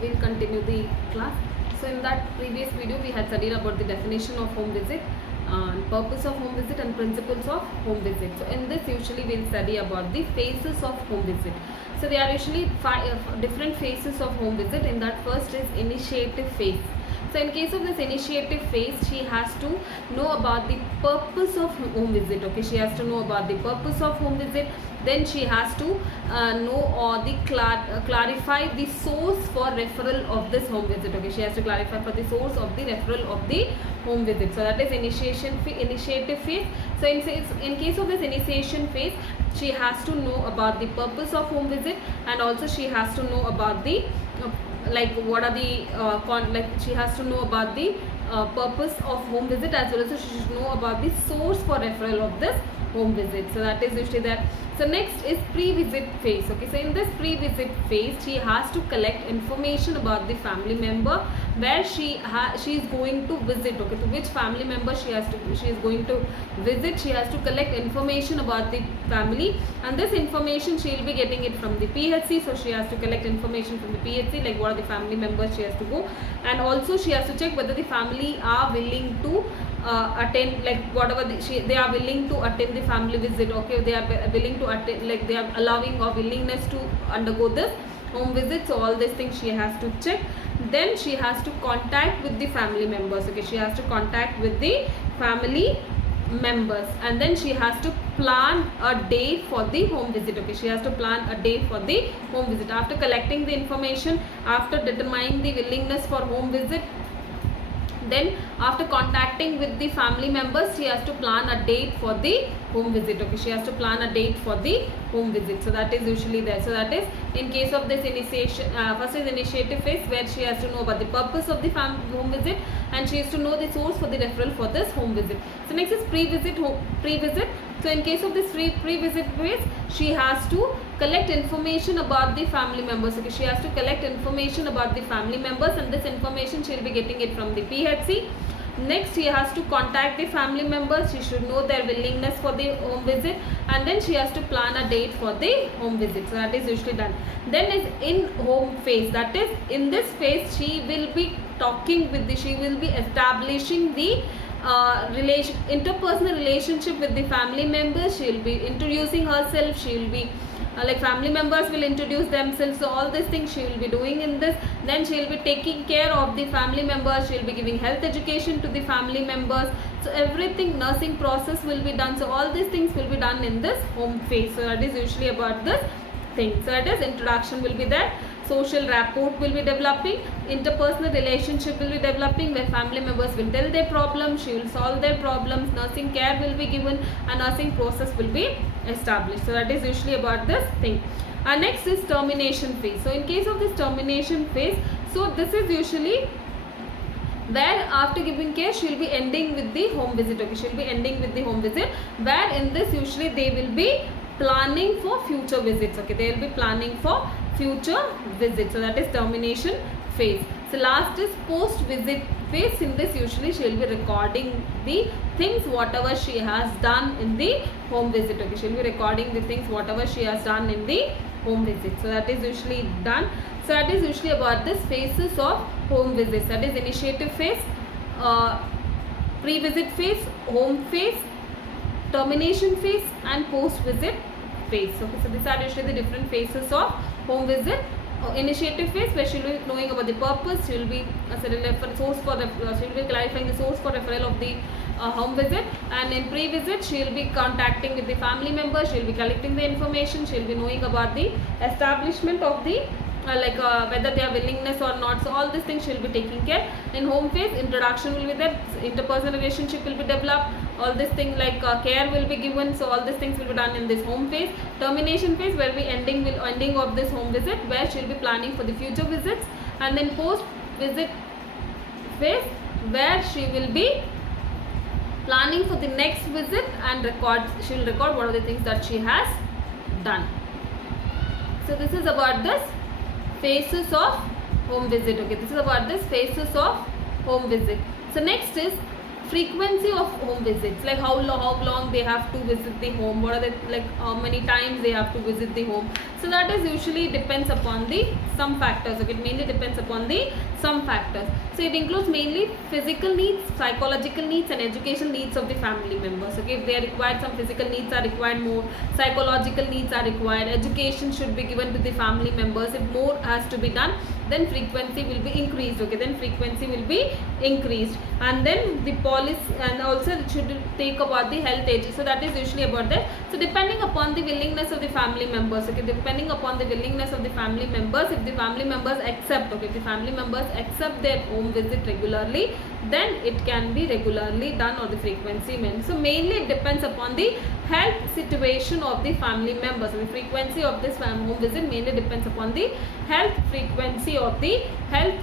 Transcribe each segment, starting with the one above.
we'll continue the class. So in that previous video we had studied about the definition of home visit, purpose of home visit and principles of home visit. So in this usually we'll study about the phases of home visit. So there are usually different phases of home visit. In that, first is initiative phase. So in case of this initiative phase, she has to know about the purpose of home visit. Okay, she has to know about the purpose of home visit. Then she has to know or the clarify the source for referral of this home visit. Okay, she has to clarify for the source of the referral of the home visit. So that is initiative phase. So in case of this initiation phase, she has to know about the purpose of home visit, and also she has to know about the what are the she has to know about the purpose of home visit, as well as she should know about the source for referral of this home visit. So that is usually there. So next is pre-visit phase. Okay, so in this pre-visit phase, she has to collect information about the family member where she is going to visit. Okay, to which family member she is going to visit. She has to collect information about the family, and this information she will be getting it from the PHC. So she has to collect information from the PHC, like what are the family members she has to go, and also she has to check whether the family are willing to attend, like whatever they are willing to attend the family visit. Okay, they are willing to attend, like they are allowing or willingness to undergo this home visit. So all these things she has to check. Then she has to contact with the family members. Okay, she has to contact with the family members, and then she has to plan a day for the home visit. Okay, she has to plan a day for the home visit. After collecting the information, after determining the willingness for home visit, then after contacting with the family members, she has to plan a date for the home visit. Okay, she has to plan a date for the home visit. So that is usually there. So that is in case of this initiation. First is initiative phase, where she has to know about the purpose of the home visit, and she has to know the source for the referral for this home visit. So next is pre-visit. So in case of this pre-visit phase, she has to collect information about the family members. Okay, she has to collect information about the family members, and this information she will be getting it from the PHC. Next, she has to contact the family members. She should know their willingness for the home visit, and then she has to plan a date for the home visit. So that is usually done. Then is in home phase. That is, in this phase, she will be she will be establishing the interpersonal relationship with the family members. She will be introducing herself. She will be like family members will introduce themselves. So all these things she will be doing in this. Then she will be taking care of the family members. She will be giving health education to the family members. So everything, nursing process will be done. So all these things will be done in this home phase. So that is usually about this thing. So that is introduction will be there. Social rapport will be developing, interpersonal relationship will be developing, where family members will tell their problems, she will solve their problems, nursing care will be given, and nursing process will be established. So that is usually about this thing. Next is termination phase. So in case of this termination phase, so this is usually where after giving care she will be ending with the home visit. Okay, she will be ending with the home visit, where in this usually they will be planning for future visits. Okay, they will be planning for future visits. So that is termination phase. So last is post visit phase. In this usually she will be recording the things whatever she has done in the home visit. Okay, she will be recording the things whatever she has done in the home visit. So that is usually done. So that is usually about this phases of home visits. That is initiative phase, pre-visit phase, home phase, termination phase, and post visit phase. Okay, so these are usually the different phases of home visit. Initiative phase, where she will be knowing about the purpose. She will be source for she will be clarifying the source for referral of the home visit. And in pre-visit, she will be contacting with the family members. She will be collecting the information. She will be knowing about the establishment of the whether they are willingness or not. So all these things she will be taking care. In home phase, introduction will be there, interpersonal relationship will be developed, all these things like care will be given. So all these things will be done in this home phase. Termination phase, where we ending of this home visit, where she will be planning for the future visits. And then post visit phase, where she will be planning for the next visit, and she will record what are the things that she has done. So this is about this phases of home visit. Okay, this is about this phases of home visit. So next is frequency of home visits, like how long they have to visit the home, what are the, like how many times they have to visit the home. So that is usually depends upon the some factors. Okay, it mainly depends upon the some factors. So it includes mainly physical needs, psychological needs, and educational needs of the family members. Okay, if they are required, some physical needs are required more, psychological needs are required, education should be given to the family members. If more has to be done, then frequency will be increased. Okay, then frequency will be increased. And then the policy, and also it should take about the health age. So that is usually about that. So depending upon the willingness of the family members. Okay, depending upon the willingness of the family members, if the family members accept, okay, if the family members accept their home visit regularly, then it can be regularly done, or the frequency means. So mainly it depends upon the health situation of the family members. So the frequency of this home visit mainly depends upon the health frequency of the health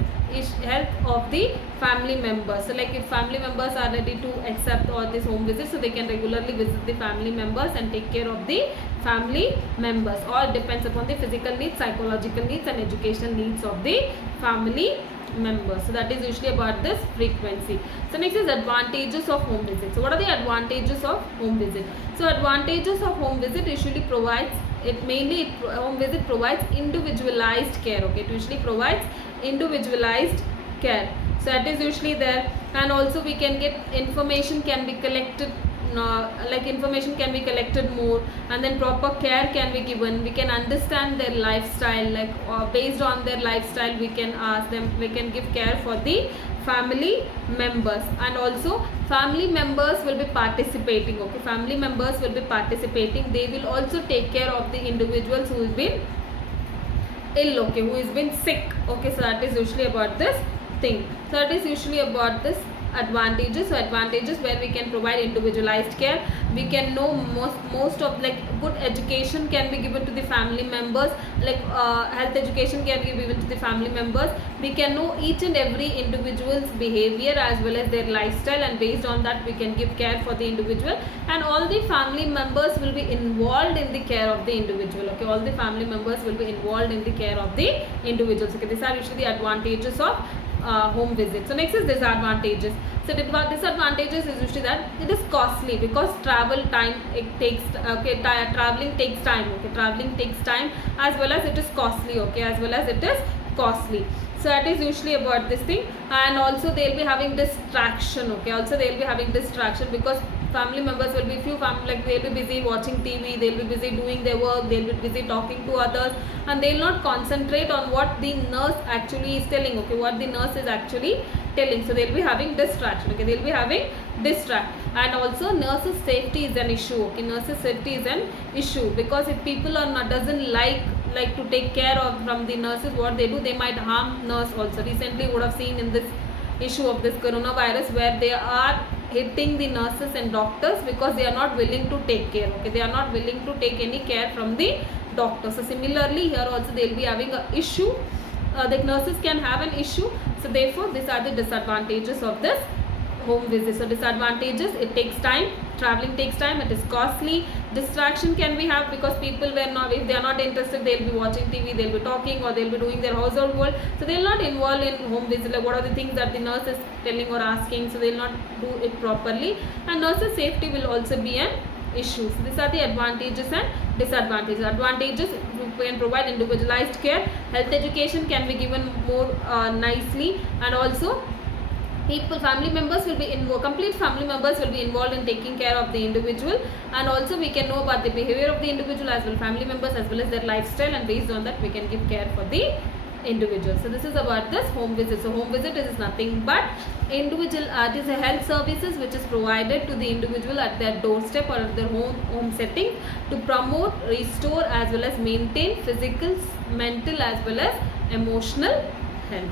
of the family members. So like if family members are ready to accept all these home visits, so they can regularly visit the family members and take care of the family members. Or it depends upon the physical needs, psychological needs, and educational needs of the family members. So that is usually about this frequency. So next is advantages of home visit. So what are the advantages of home visit? So advantages of home visit usually provides, home visit provides individualized care. Okay, it usually provides individualized care. So that is usually there. And also we can get information can be collected, like information can be collected more, and then proper care can be given. We can understand their lifestyle, like based on their lifestyle we can ask them, we can give care for the family members. And also family members will be participating. Okay, family members will be participating. They will also take care of the individuals who has been ill, okay, who has been sick. Okay, so that is usually about this thing. So that is usually about this advantages. So advantages where we can provide individualized care, we can know most of, like good education can be given to the family members, like health education can be given to the family members. We can know each and every individual's behavior as well as their lifestyle, and based on that we can give care for the individual. And all the family members will be involved in the care of the individual. Okay, all the family members will be involved in the care of the individuals. Okay, these are usually the advantages of home visit. So next is disadvantages. So disadvantages is usually that it is costly, because travel time it takes, okay, traveling takes time. Okay, traveling takes time, as well as it is costly. Okay, as well as it is costly. So that is usually about this thing. And also they will be having distraction. Okay, also they will be having distraction, because family members will be like they will be busy watching TV, they will be busy doing their work, they will be busy talking to others, and they will not concentrate on what the nurse actually is telling. Okay, what the nurse is actually telling. So they will be having distraction. Okay, they will be having distract. And also nurses safety is an issue. Okay, nurses safety is an issue, because if people are not doesn't like to take care of from the nurses, what they do, they might harm nurse also. Recently you would have seen in this issue of this coronavirus, where they are hitting the nurses and doctors because they are not willing to take care. Okay, they are not willing to take any care from the doctor. So similarly here also they will be having a issue, the nurses can have an issue. So therefore these are the disadvantages of this home visit. So disadvantages, it takes time, traveling takes time, it is costly, distraction can be have, because people were not, if they are not interested, they will be watching TV, they will be talking, or they will be doing their household work. So they will not involve in home visit, like what are the things that the nurse is telling or asking, so they will not do it properly. And nurses safety will also be an issue. So these are the advantages and disadvantages. Advantages, we can provide individualized care, health education can be given more nicely, and also family members will be complete family members will be involved in taking care of the individual. And also we can know about the behavior of the individual as well, family members, as well as their lifestyle, and based on that we can give care for the individual. So this is about this home visit. So home visit is nothing but individual, it is a health services which is provided to the individual at their doorstep or at their home setting, to promote, restore, as well as maintain physical, mental, as well as emotional health.